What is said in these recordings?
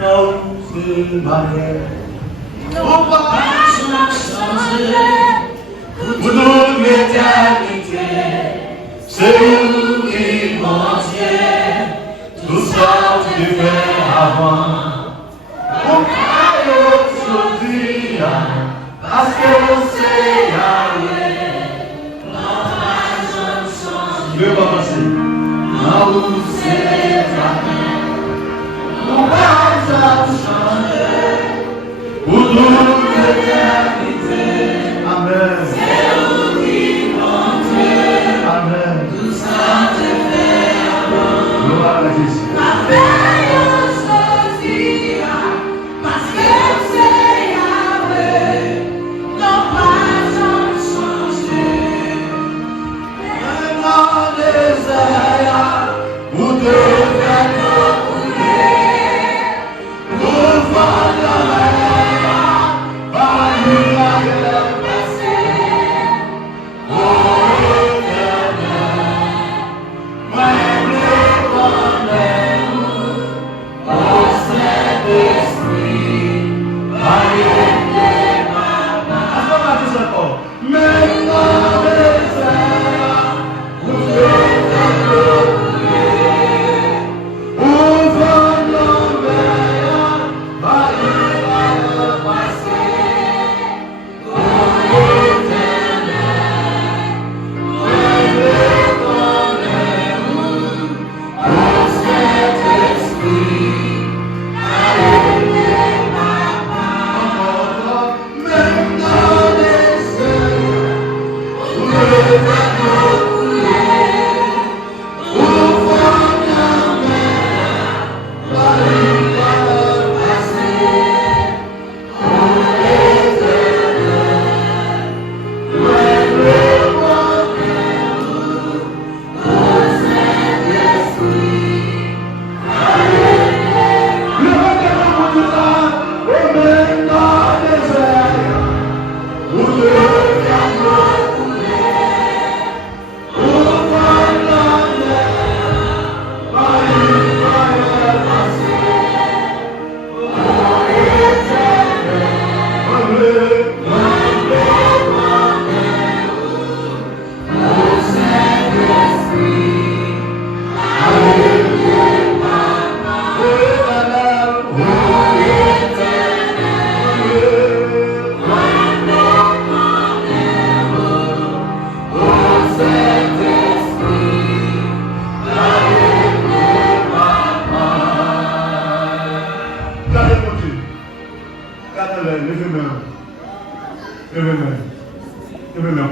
non, c'est marié. On va changer pour toute l'éternité. C'est nous qui mangeons tout ça que tu fais avant. On va aujourd'hui parce que c'est Yahweh. Je vais pas passer. Non, c'est Yahweh. On va changer pour toute l'éternité. Amen. C'est nous qui montons. Amen. Tout ça te fait avant. Gloire à Jésus. Parce que c'est Yahweh. Non pas en changer. Maintenant les airs pour te faire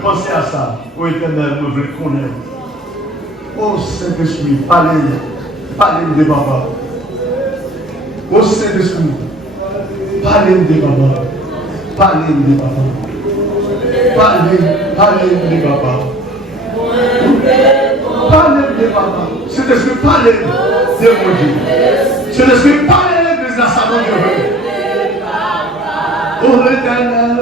pensez à ça. Ô Éternel, nous voulons connaître. Ô Saint-Esprit, parlez de Papa. Ô Saint-Esprit, parlez de Papa. Parlez de Papa. Parlez de Papa. Parlez de Papa. Saint-Esprit, parlez de mon Dieu. Saint-Esprit, parlez de l'église à sa bonne Dieu. Ô Éternel,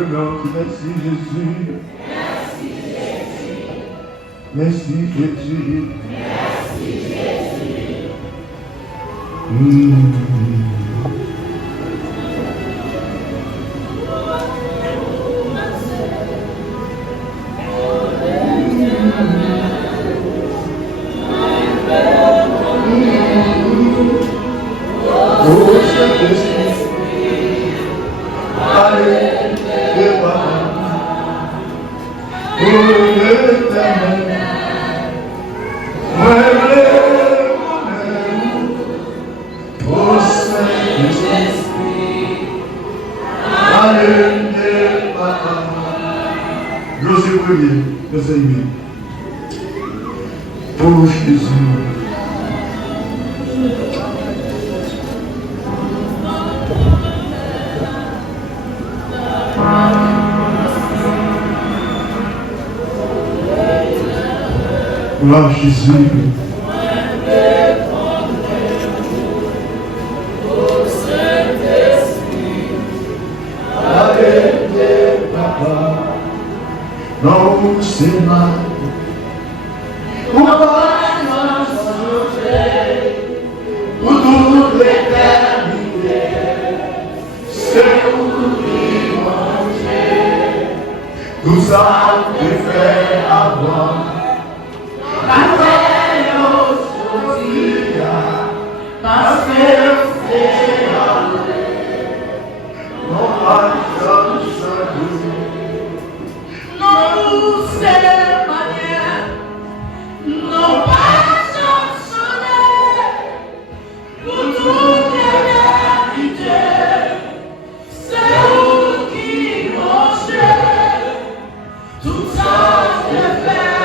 Merci Jésus. Merci Jésus. Merci Jésus. Oh Saint-Esprit, allez, J'ose aimer. Oh Jésus. Oh Jésus. Non, c'est mal. On va changer pour toute l'éternité. C'est pour lui manger. Tout ça peut faire avoir. La paix aujourd'hui, parce que c'est allé. On va changer. Non, c'est manière, non pas changer pour toute l'éternité. C'est vous qui mangez, tout ça c'est fait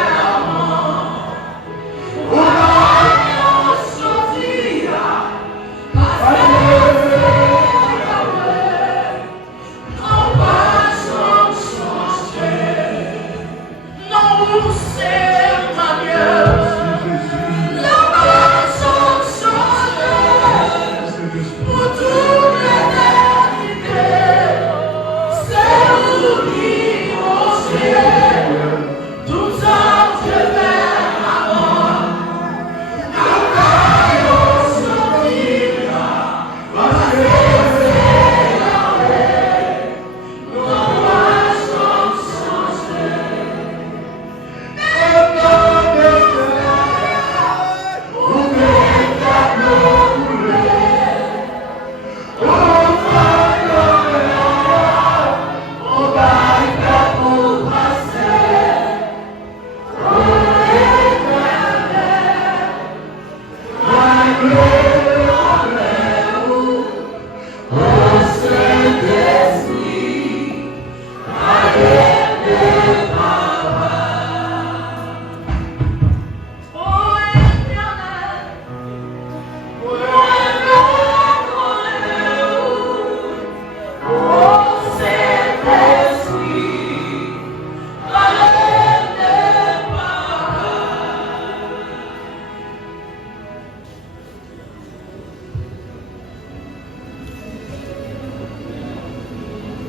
avant. On va sortir, parce que c'est Yahweh, non pas changer. Non, c'est ma mieux. La maison change pour toute l'éternité. C'est vous qui mangez. Tout ça, je vais avant. La maison sortira. Parce que c'est Yahweh. Non, maison changer.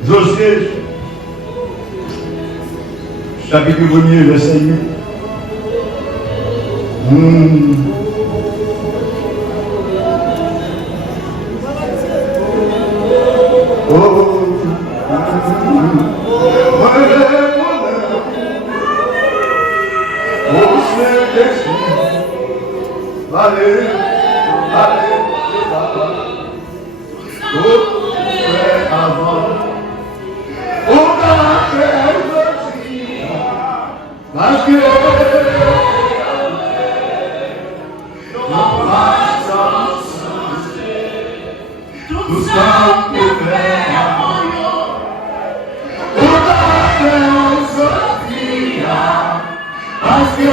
Josué, chapitre 1er, verset 8. Allez, allez, avant. Parce que tout ça peut faire avant parce que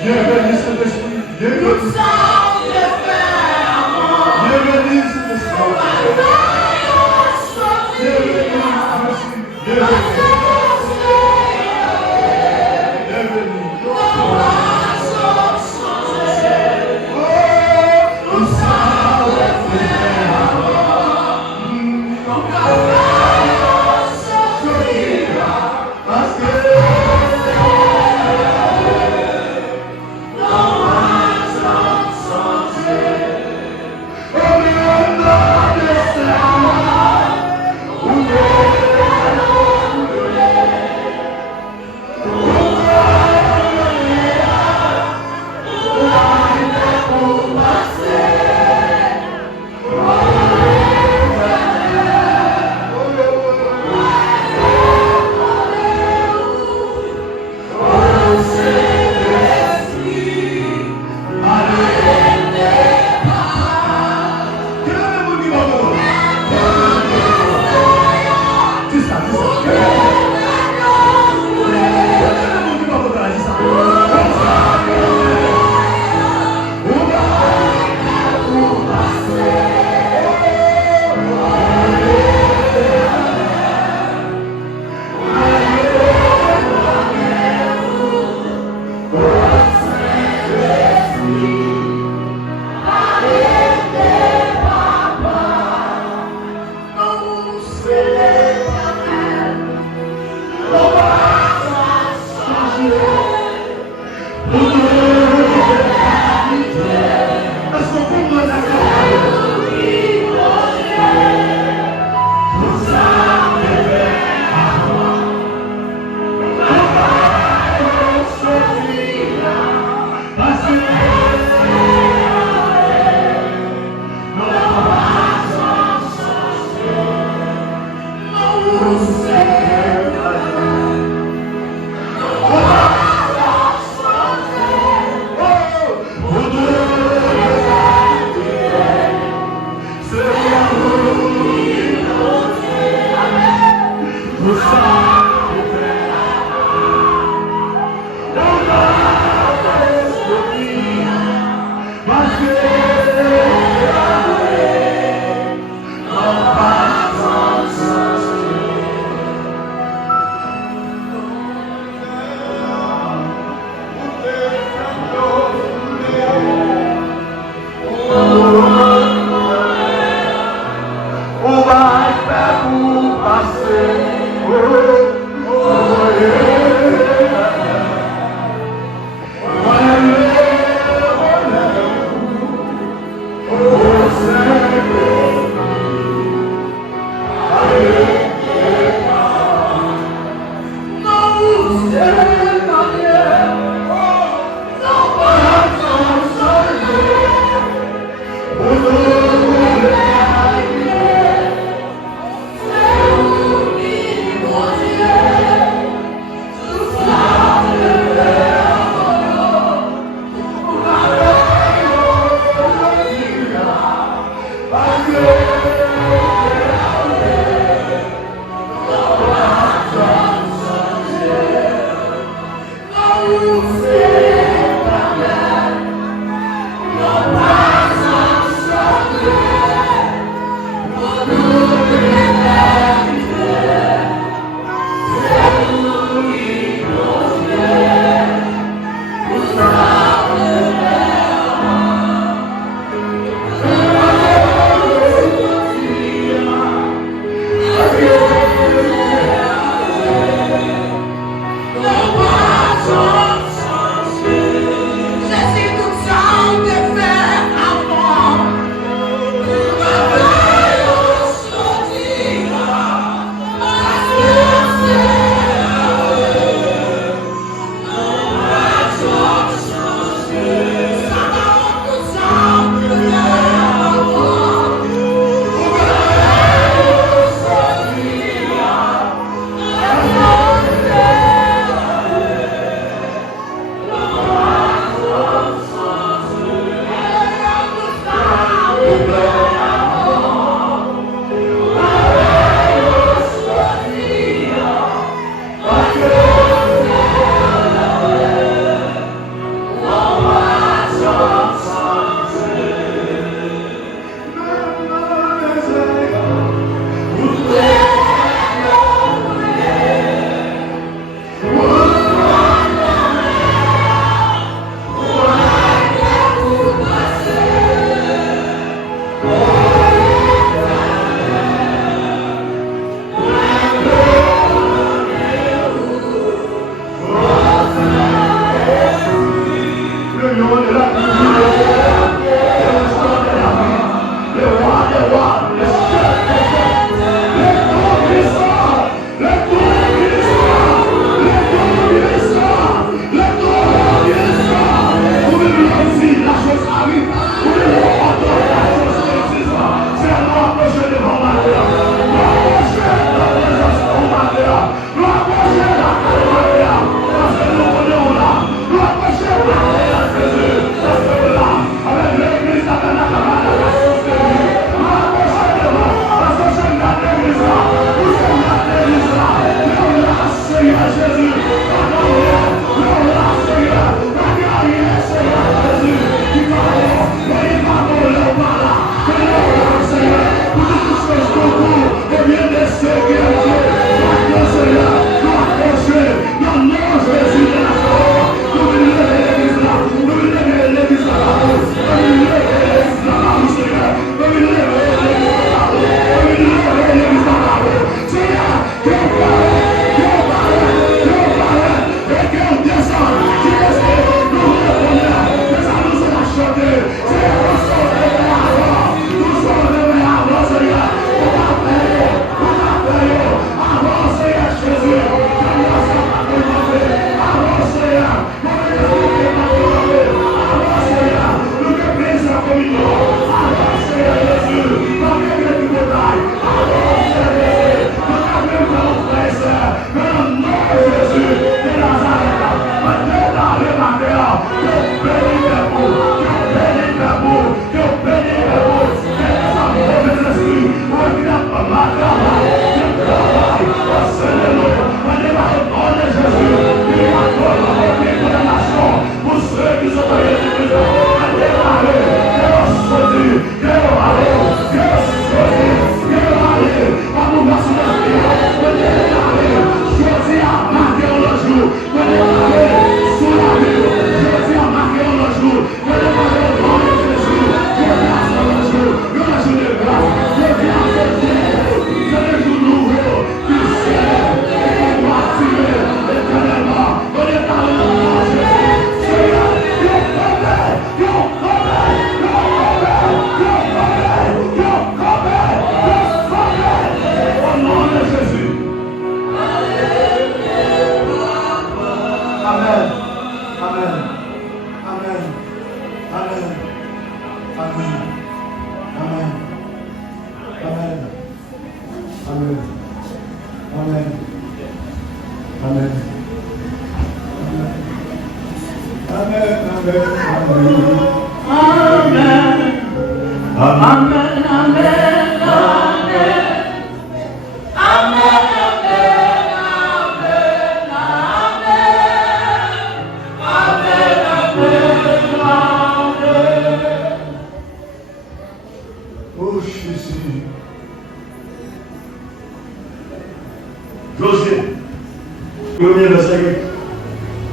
Dieu bénisse Saint-Esprit, Dieu bénisse Saint-Esprit.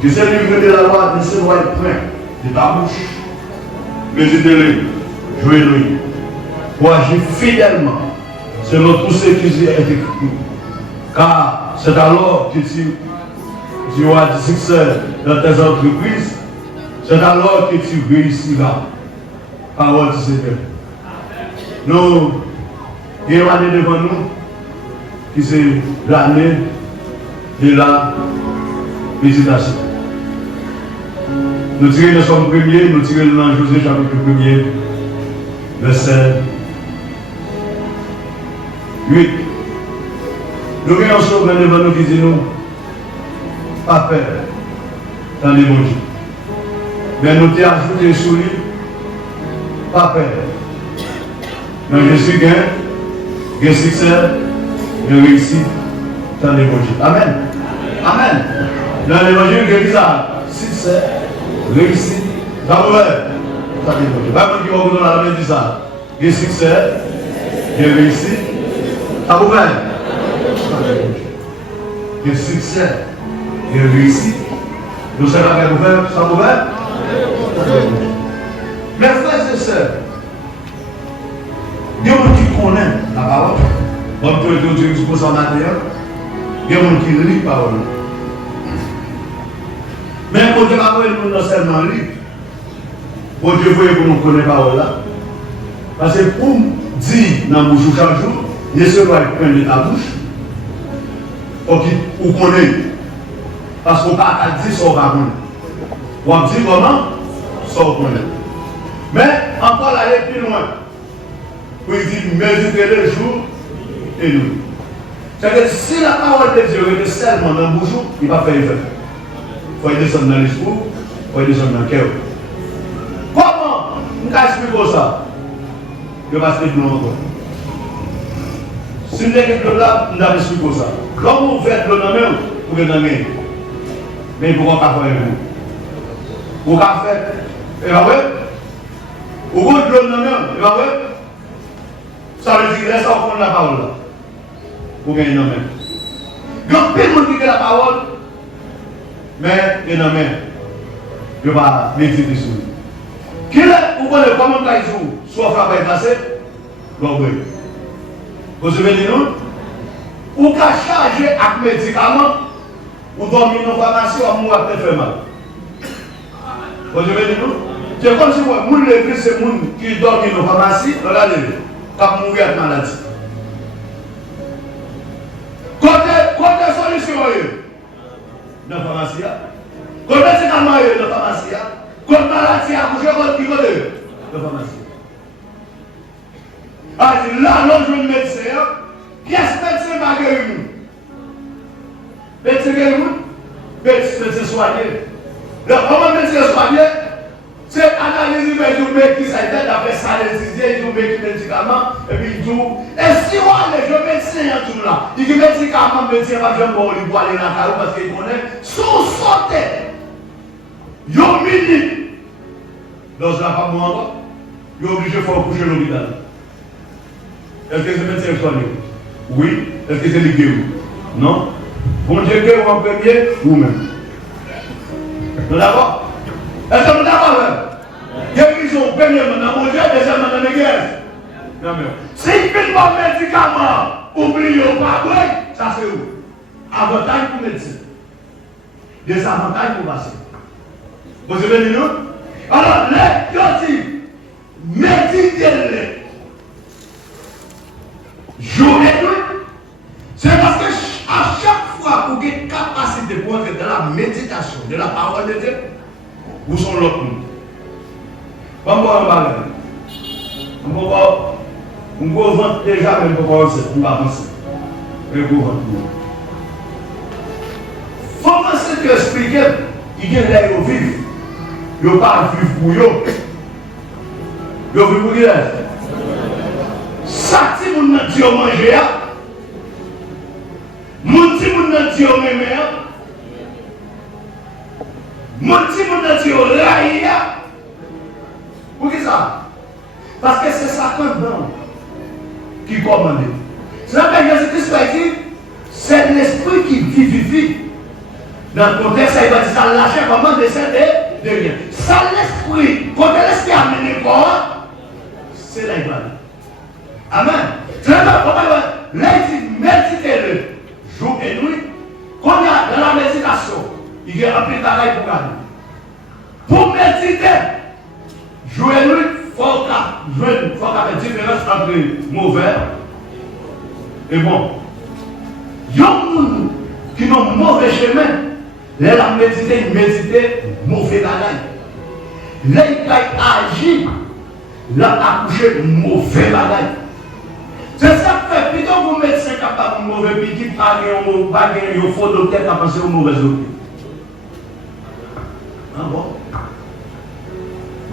Et c'est le livre de la loi, de ce loi est plein de ta bouche. Méditez-le, jouez-le. Pour agir fidèlement selon tout ce qui est écrit. Car c'est alors que tu auras du succès dans tes entreprises. C'est alors que tu réussiras. Parole du Seigneur. Nous avons une année devant nous qui c'est l'année de la méditation. Nous tirons le somme premier, nous tirons dans Josué chapitre 1er, verset 8. Nous avons un somme devant nous qui dit nous, pas peur dans l'évangile. Mais nous avons ajouté sur lui, pas peur. Mais je suis gain, succès, je réussis dans l'évangile. Amen. Amen. Dans l'évangile, je dis ça, succès, réussite, ça vous fait. Dans l'évangile. Pas qui va vous donner la main, dit ça. Je succès, je réussis, ça vous fait. Je succès, je réussis. Nous savons ce que vous faites, ça vous fait. Mes frères et sœurs, il y a des gens qui connaissent la parole. Comme tu le dis, pour son matériel, il y a des gens qui lisent la parole. Mais pour Dieu, nous non seulement lire, pour Dieu, vous nous connaissez la parole là. Parce que pour dire dans la bouche chaque jour, il y a ce qui est de ta bouche, pour que vous connaissez. Parce qu'on ne peut pas dire ce qu'on va connaître. On dit comment? Ça on connaît. Mais encore aller plus loin. Pour dire méditer le jour et nous. C'est-à-dire que si la parole de Dieu est seulement dans le bouche, il ne va pas faire effet. Il faut descendre dans l'esprit, il faut descendre dans le cœur. Comment on peut expliquer ça? Je vais expliquer encore. Si vous avez de là, on va expliquer ça. Comment vous faites le nom pour le nommer? Mais il ne pourra pas faire vous. Vous pouvez faire. Et bien, oui. Vous pouvez faire le nom, et bien, oui. Ça veut dire que laisse prendre la parole là. Vous gagnez une main. Donc, personne qui a la parole, mais il y a une main. Je vais méditer sur lui. Qui est, vous connaissez comment vous avez soit frappé et passé, bon, oui. Vous savez, nous, vous pouvez charger avec médicaments, ou dormir dans la pharmacie, ou mourir après faire mal. Vous savez, nous, c'est comme si vous, l'église, c'est les gens qui dorment dans la pharmacie, regardez-le. Quand mourir avec maladie. Côté solution, dans la pharmacie, côté médicament, dans la pharmacie, côté maladie, accoucher, côté dans la pharmacie. Alors là, l'on joue le médecin, qu'est-ce que le médecin va guérir? Médecin guérir? Médecin soigner. Comment médecin soigner? C'est analyser le qui s'aide d'après ça, les idées, il met des médicaments, et puis il dit, et si on est le médecin en tout là, il dit médicaments, le médecin va jamais pour aller dans la carrière parce qu'il connaît, sous santé, il y a une minute, dans la femme encore, il est obligé de faire coucher l'hôpital. Est-ce que c'est le médecin soigné? Oui. Est-ce que c'est le guérou? Non. Bon Dieu guérit en premier, vous-même. D'accord? Est-ce que vous êtes d'accord? Guérison, premièrement, dans mon Dieu, deuxièmement, dans l'église. Non, mais si il pas de médicaments, oubliez pas, ça c'est où? Avantage pour le médecin. Désavantage pour le patient. Vous avez dit nous? Alors, les gens méditez-les. Jour et nuit. C'est parce que à chaque fois que vous avez capacité pour entrer dans la méditation de la parole de Dieu, vous sont l'autre monde. On va parler. On va vendre déjà, mais on va avancer. On va avancer. Et on va vendre. Il faut penser que expliquer, il y a là où vivre. Il n'y a pas vivre pour eux. Il y a vivre pour eux. Ça, si vous n'avez pas mangé, mon si vous n'avez pas mangé, mon si vous n'avez pas mangé, pour qui ça? Parce que c'est ça qui commande. C'est la Jésus-Christ qui dit, c'est l'esprit qui vivifie. Dans le contexte, ça va dire ça lâcher comment décéder de rien. Ça l'esprit, quand l'esprit amène le corps, c'est là qu'il va. Amen. C'est là qu'il va méditer le jour et nuit. Quand il y a dans la méditation, il y a un peu de travail pour garder. Pour méditer, jour et nuit, il faut qu'il y ait une différence entre mauvais et bon. Il y a des gens qui ont un mauvais chemin. Là, la méditer, mauvais bagaille. Là, il agit, là, accoucher, mauvais bagaille. C'est ça que fait, plutôt que vous médecin capable de mauvais piquet, pas de faux docteur qui a pensé au mauvais docteur. Ah bon?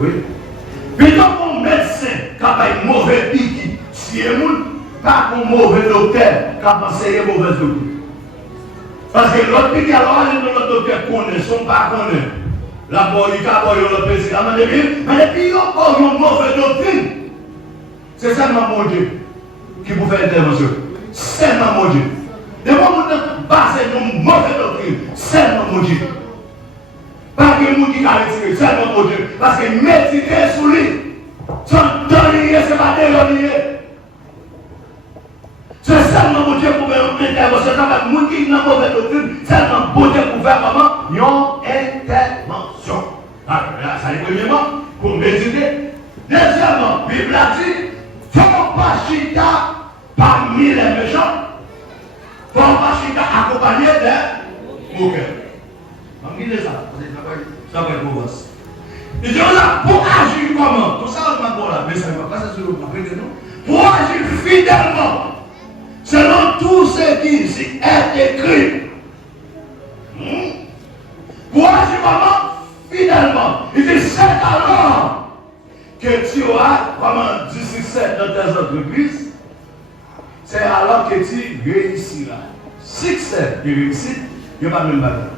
Oui. Plutôt qu'un médecin capable de mauvais piquet, si il pas un mauvais docteur qui a pensé au mauvais docteur. Parce que l'autre piquet, alors, l'autre docteur connaît, son pas connaît. La boîte, il a le plaisir. Mais depuis, il y a encore une mauvaise doctrine. C'est seulement mon Dieu qui vous fait intervention. Seulement mon Dieu. De moment où vous basez une mauvaise doctrine, seulement mon Dieu. Pas que nous qui a retiré, seulement mon Dieu. Parce que méditer sur lui, sans donner, c'est pas déroger. C'est seulement mon Dieu pour faire une intervention. C'est nous qui n'a pas de doctrine, seulement mon Dieu pour faire comment? Une intervention. Ça c'est premièrement pour méditer. Deuxièmement, la Bible a dit, il ne faut pas chita parmi les méchants. Il ne faut pas chita accompagné des moqueurs. On dit ça, ça va être pour vous. Et donc là, pour agir comment? Tout ça, on va voir là, mais ça ne va pas passer sur le papier de nous. Pour agir fidèlement, selon tout ce qui est écrit. Pour agir comment? Fidèlement. Il dit, c'est alors que tu auras vraiment du succès dans tes entreprises. C'est alors que tu réussiras. Succès et réussite, il n'y a pas de même bagaille.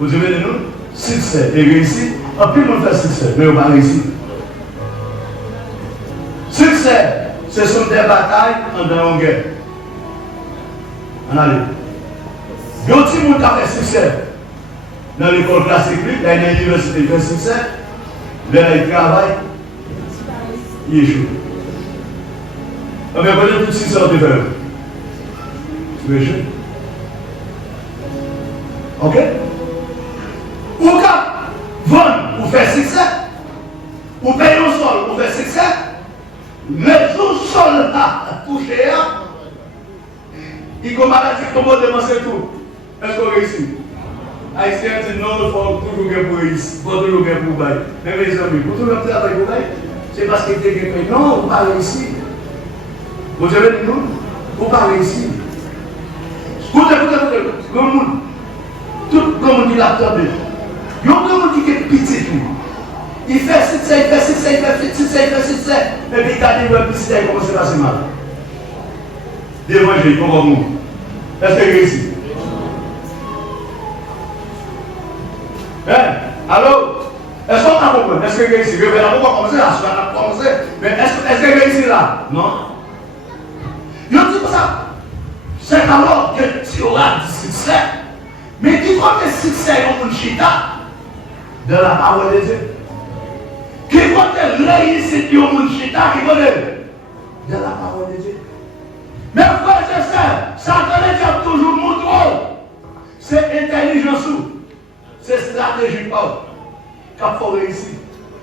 Vous avez de nous? Succès et réussite. En plus, on fait succès, mais on va réussir. Succès, ce sont des batailles en guerre. On a lu. Il y a un petit monde qui a fait succès dans l'école classique, dans l'université, il fait succès. Là, il travaille, il échoue. On va connaître tout ce qui sort de faire. Tu échoues. Ok? Ou quand vendre pour faire succès, ou payer un sol pour faire succès, le jour sol là, touché, il commence à dire comment dépenser tout. Est-ce qu'on réussit? Haïtien dit non, il faut toujours gagner pour réussir, il faut toujours gagner pour bailler. Mais mes amis, pour toujours travailler pour bailler, c'est parce qu'il était gagné. Non, on ne peut pas réussir. Vous avez dit non? On ne peut pas réussir. Écoutez, tout le monde dit l'attendait. Il y a un monde qui est petit. Il fait succès, il fait succès, il fait succès, il fait succès. Et puis il a dit que le petit, il commence à passer mal. Devant Jésus, comment vous? Est-ce que réussit? Alors, est-ce qu'on a compris? Est-ce que réussit? Je vais d'abord commencer là, je vais commencer. Mais est-ce que réussit là? Non. Je dis pour ça. C'est alors que tu auras du succès. Mais qui compte le succès dans le chita? De la parole de Dieu. Qui compte la réussite dans le chita? Qui compte de la parole de Dieu. Mais frère, je sais, Satan est toujours mon rôle. C'est intelligence. C'est stratégie pas. Qu'il faut réussir.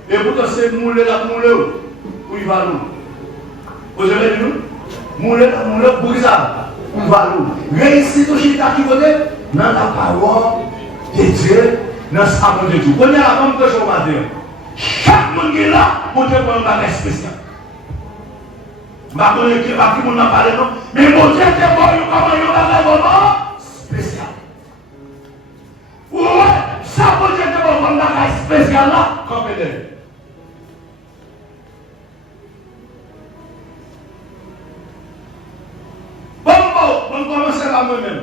Et pourtant, c'est mouler la mouler. Où il va l'eau. Vous avez dit nous? Mouler la mouler, pour ça. Où il va l'eau. Réussir au chita qui côté? Dans la parole de Dieu, dans ce amour de Dieu. Prenez la même chose au matin. Chaque monde qui est là, pour Dieu pour un bagage spécial. Je ne sais pas qui on a parlé, non? Mais mon Dieu, c'est bon, comment il y a un bagage spécial. Ouais, ça, mon Dieu, c'est bon, un bagage spécial là, comme il est. Bon, commencer par moi-même.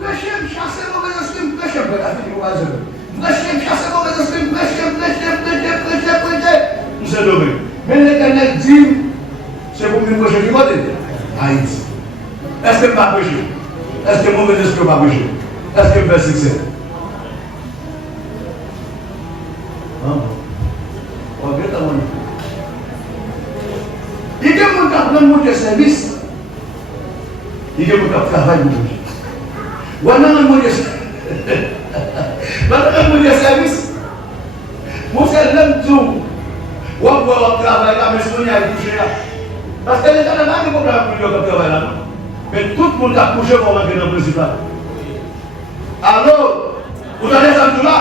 Prêchez, chasser mauvais esprit, prêchez, prêchez, chasser mauvais esprit, prêchez. Nous sommes nommés. Mais l'Éternel dit, c'est pour me prêcher du côté. Haïti. Est-ce que je ne vais pas prêcher? Est-ce que mauvais esprit ne va pas prêcher? Est-ce que vous faites succès? On va bien t'avoir. Il y a des gens qui ont monté de service. Il y a des gens qui travaillent pour vous. Ou alors, on monte de service. Moi, c'est l'homme tout. Ou alors, on travaille à la maison, il y a des coucher là. Parce que les gens n'ont pas de problème pour le travail là. Mais tout le monde a couché pour rentrer dans le principal. Alors, vous avez ça tout là.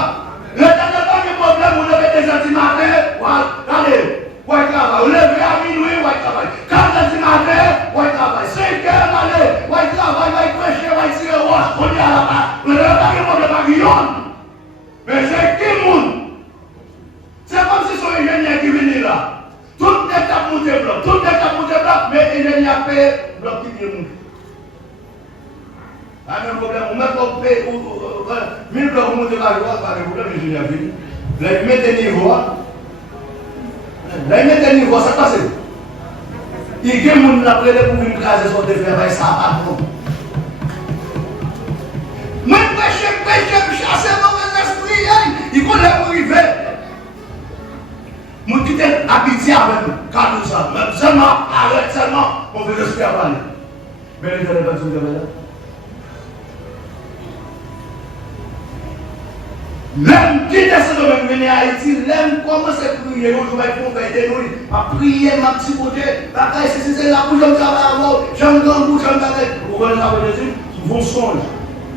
Les gens n'ont pas de problème, vous avez des gens qui matin. Allez, vous allez travailler. Vous levez à minuit, vous allez travailler. 4 heures du matin, vous allez travailler. 5 heures, allez, vous allez travailler, vous allez prêcher, vous allez tirer roche. On y a là-bas. Vous n'avez pas de problème à Guillaume. Mais c'est qui le monde? C'est comme si son ingénieur qui venait là. Tout est à monter bloc, tout est à monter bloc, mais l'ingénieur paye bloc qui vient monter. Pas de problème, on met au paye, 1000 blocs pour monter par jour, pas de problème, l'ingénieur vient. Là, il met des niveaux. Là, il met des niveaux, ça passe. Il y a des gens qui ont pris pour venir craser son défait, ça va pas. Moi, je chasse mauvais esprit, il connaît pour arriver. Moi qui t'ai habitué avec nous, quand nous sommes, même seulement, arrête seulement, on veut respirer à parler. Mais les gens ne pas tout là. L'homme qui descend de même venir à Haïti, l'homme commence à prier, on va convertir nous, à prier, ma petite côté, c'est là pour j'aime travailler, j'aime grand j'aime travailler. Vous voyez ça veut dire, vos songes.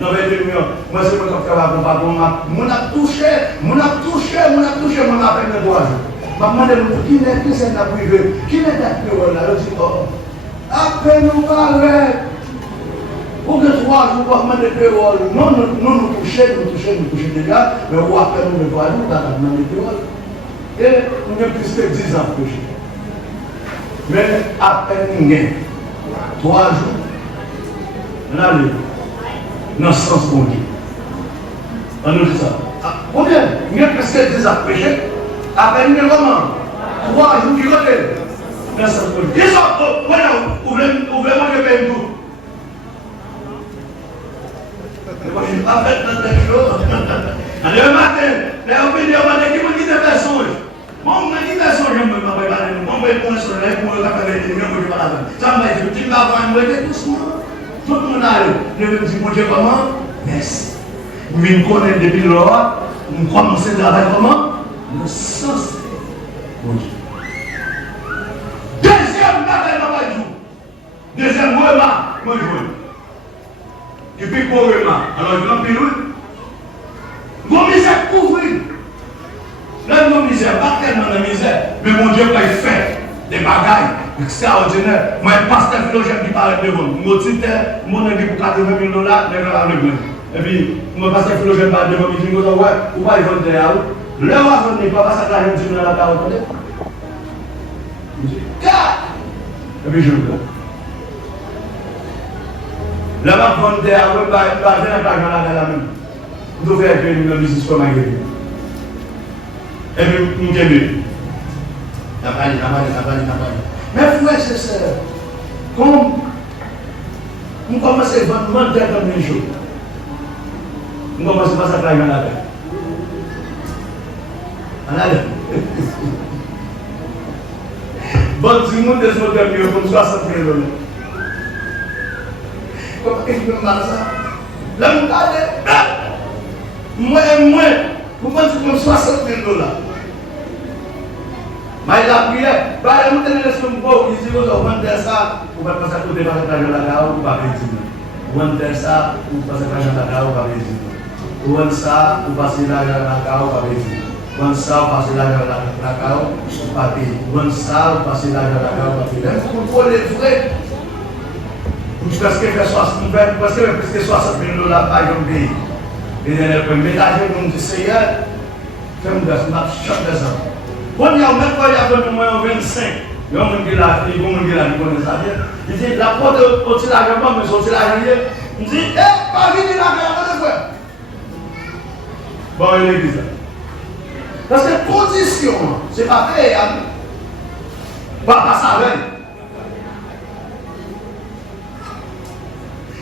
Dans les réunions, moi c'est moi qui travaille avec mon papa, mon a touché, mon appel de doigts. Je me demande qui est qui c'est la privée, qui est la privée là, je dis oh, appelle nous parler. Pour que 3 jours, pas demander payroll. Non, nous touchons déjà, mais on appelle nous le doigt, nous avons demandé payroll. Et nous avons plus que 10 ans touché. Mais appelle nous gain. 3 jours, on a le dans le sens bon Dieu. On nous dit ça. Combien? Nous avons presque 10 ans péché. Après, nous avons 3 jours qui reviennent. Dans le sens bon Dieu. Ils sont, voilà, ouvrez-moi le pain tout. Moi, je ne suis pas fait dans des choses. Allez, le matin, les opinions, qui me disent des personnes. Moi, on me dit des personnes, je ne peux pas parler. Moi, je vais prendre sur l'air pour le faire des millions, je ne vais pas parler. Ça me dit, tu vas voir, je vais doucement. Tout le monde a je me dis, mon Dieu, comment? Merci. Mais je connais depuis lors, je commence à travailler comment? Le sens. Mon Dieu. Deuxième bataille, papa joue. Deuxième repas, moi je joue. Depuis pour repas, alors je l'ai pilule. Mon misère couvrir. Là, mon misère, pas tellement de misère, mais mon Dieu, quand il fait des bagailles extraordinaires, moi, je passe des philogènes qui parlent de vous. Mon titre, mon ami pour 80 000 $, mais je l'ai. Et puis, je passe des philogènes par devant, je dis, ouais, ou pas, ils vont te dire, le roi n'est pas passé à la reine du dans la carotte. Je dis, et puis je le vois. La banque volontaire, on va faire un la même. Vous devez faire une visite sur ma gueule. Et puis, nous t'aimons. La parole. Mais frère, c'est ça. Comme on commence à vendre menteur comme les jours, on commence à passer à la gueule. Bon, si nous devons faire comme 60 000 $. Comment est-ce que je me ça? Là, je me moi, vous pensez comme 60 000 $. Mais la prière, vous tenez le son beau, ici, vous vendez ça, vous passez à côté de la gare, vous pas payer. Vous vendez ça, vous passez à la gare, vous pas payer. Vous vendez ça, vous passez à la gare, vous pas payer. Vous vendez ça, vous passez à la gare, vous pas payer. Vous vendez ça, vous passez à la gare, vous pas payer. Vous prenez les frais. Parce que fait 60 000 $, par exemple, et le ménager nous dit, Seigneur, fais-moi de ça. Bon, il y a même pas de moins 25. Il y a un qui l'a dit, il dit, la porte au-dessus de l'argent, mais au-dessus de l'argent, il dit, pas venir l'argent, frère. Bon, il est bizarre. Parce que condition, c'est pas fait, pas ça avec.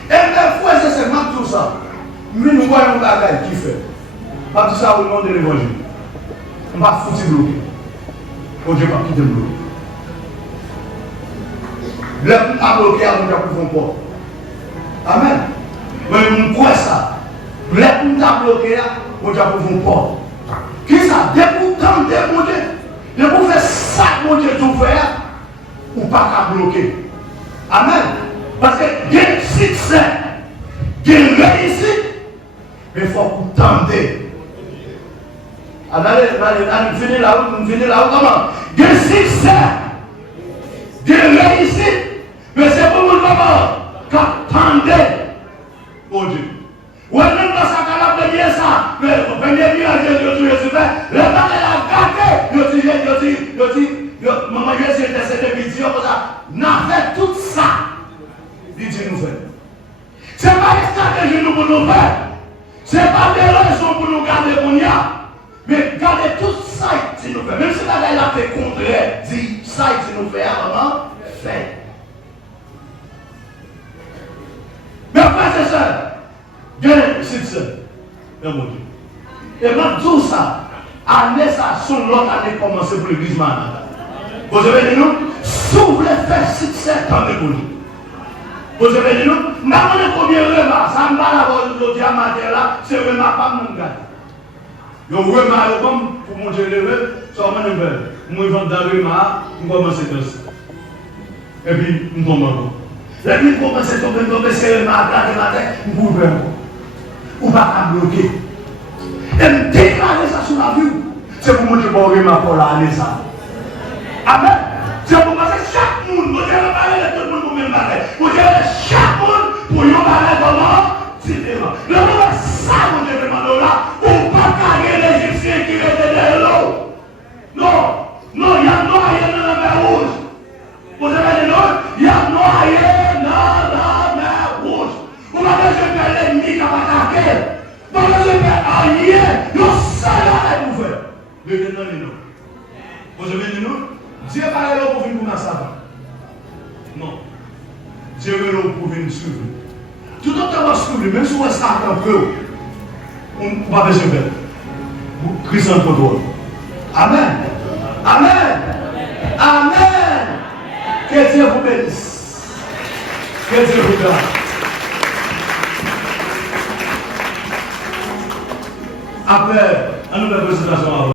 Et mes frères, c'est seulement tout ça. Mais nous voyons un bagage qui fait. Pas tout ça au nom de l'évangile. On va foutre bloquer. Bon Dieu va quitter le bloquer. Le pas bloqué à nous pour amen. Mais nous croyons ça. Le pas bloqué à nous pour qui ça? Dépourtant de mon Dieu. De vous faire ça, mon Dieu, tout faire, ou pas qu'à bloquer. Amen. Parce que il y a succès, il y a réussite, mais il faut que vous tendez. Allez, finir la route, comment? Il y a succès, il y a réussite, mais c'est pour vous comment? Qu'attendez, mon Dieu. Ou même dans sa calme de dire ça, mais au premier lieu, je fait, le temps est gâté, je dis, maman, je suis décédé, je dis, n'a fait tout ça. Il dit nous faire. Ce n'est pas une stratégie pour nous faire. Ce n'est pas des raisons pour nous garder pour nous. Mais garder tout ça, il nous fait. Même si la a fait contraire, dit ça, il nous fait avant, fait. Mais frères et sœurs, bien succès. Mon Dieu. Et moi, tout ça, année ça, son l'autre année commencé pour l'église Manhattan. Vous avez dit nous, si vous voulez faire succès dans les Dieu. Vous avez dit nous, je ne sais pas combien de remarques, ça me va d'avoir le diamant là, c'est remarque pas mon gars. Je remarque comme pour mon Dieu levé, ça m'a dit, moi je vais dans le remarque, je commence à danser. Et puis, je tombe encore. Et puis, je commence à tomber, c'est remarque là, je vous faire. Ou pas bloquer. Et me déclarer ça sur la vue. C'est pour montrer bon remarque pour l'année ça. Amen. C'est pour passer chaque monde, vous devez parler de tout le monde pour même parler. Vous devez chaque monde pour y parler comment différent. Le monde est ça, vous devez demander là, ou pas carrer les Égyptiens qui étaient de l'eau. Non, il y a noyé dans la mer rouge. Vous avez dit non, il y a noyé dans la mer rouge. Vous n'avez pas l'ennemi qui va attaquer. Vous n'avez pas rien, le salaire est ouvert. Mais maintenant, non. Vous avez dit non? Dieu va aller pour venir pour ça. Non. Dieu veut le pour venir suivre. Tout autant suivre, même si on est un peu, on ne va pas besoin de faire. Christ en contrôle. Amen. Amen. Amen. Que Dieu vous bénisse. Que Dieu vous garde. Après, à nous la présentation.